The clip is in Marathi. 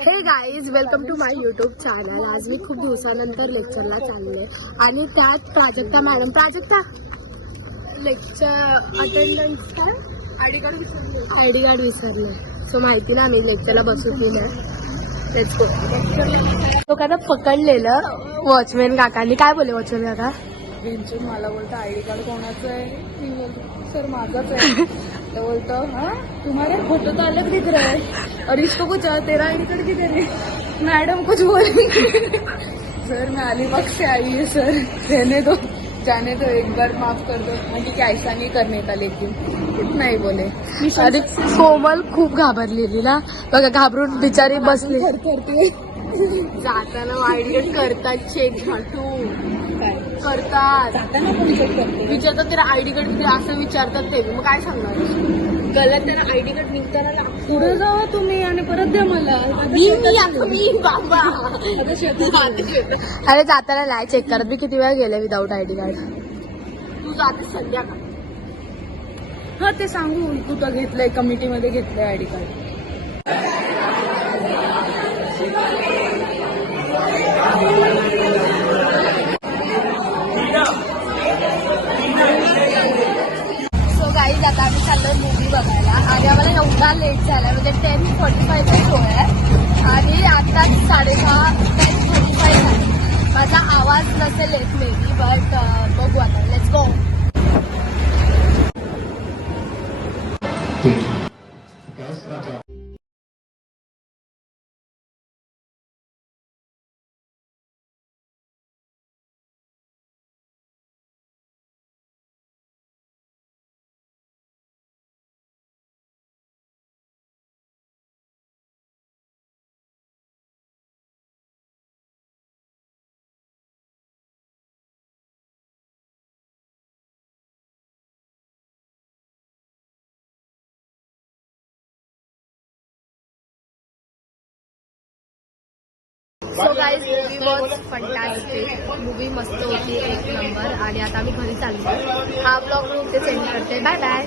हे guys, welcome to my YouTube channel. आज मी खूप दिवसानंतर लेक्चरला चालले आणि त्यात प्राजक्ता लेक्चर अटेंडन्स काय आय डी कार्ड विसरले. सो माहिती ना, मी लेक्चरला बसू की नाही. Let's go. लोकांना पकडलेलं वॉचमॅन काकांनी. काय बोलले वॉचमॅन काका? बिनचूक मला बोलतो आय डी कार्ड कोणाचं आहे. मी बोलतो सर माझाच आहे. तो बोलतो हाँ तुम्हारे फोटो तो अलग दिख रहा है और इसको कुछ तेरा आई डी कार्ड किधर है. मैडम कुछ बोली सर मैं अलीबाग से आई है सर, रहने दो, जाने दो, एक बार माफ कर दो. म्हणजे की ऐसा नहीं करने का, लेकिन कुछ नहीं बोले. अरे कोमल खूप घाबरलेली ना बघा, घाबरून बिचारी बसली. करते जाताना आय डी कार्ड करतात चेक घाटू करतात. जाताना पण चेक करते. विचारतात त्याला आय डी कार्ड किती असं विचारतात ते. मग काय सांगणार? गलत त्याला आय डी कार्ड निघताना लागतो. पुढे जावा तुम्ही आणि परत द्या मला. मी बाबा आता शेतात अरे जाताना नाही चेक करत. मी किती वेळा गेले विदाऊट आय डी कार्ड. तू जाते संध्याकाळ. हा ते सांगू कुठं घेतलंय, कमिटीमध्ये घेतलंय I D card. So guys, आता आम्ही चाललोय मूवी बघायला आणि आम्हाला एवढा लेट झालाय. म्हणजे 10:45चा शो आहे आणि आता 10:30 झाले. माझा आवाज नसेल येत मे बी, बट बघू आता. Let's go. So guys, movie was fantastic. Movie मस्त होती, एक नंबर. आणि आता आम्ही घरी चाललो. हा ब्लॉग मी इथे सेंड करते. Bye bye.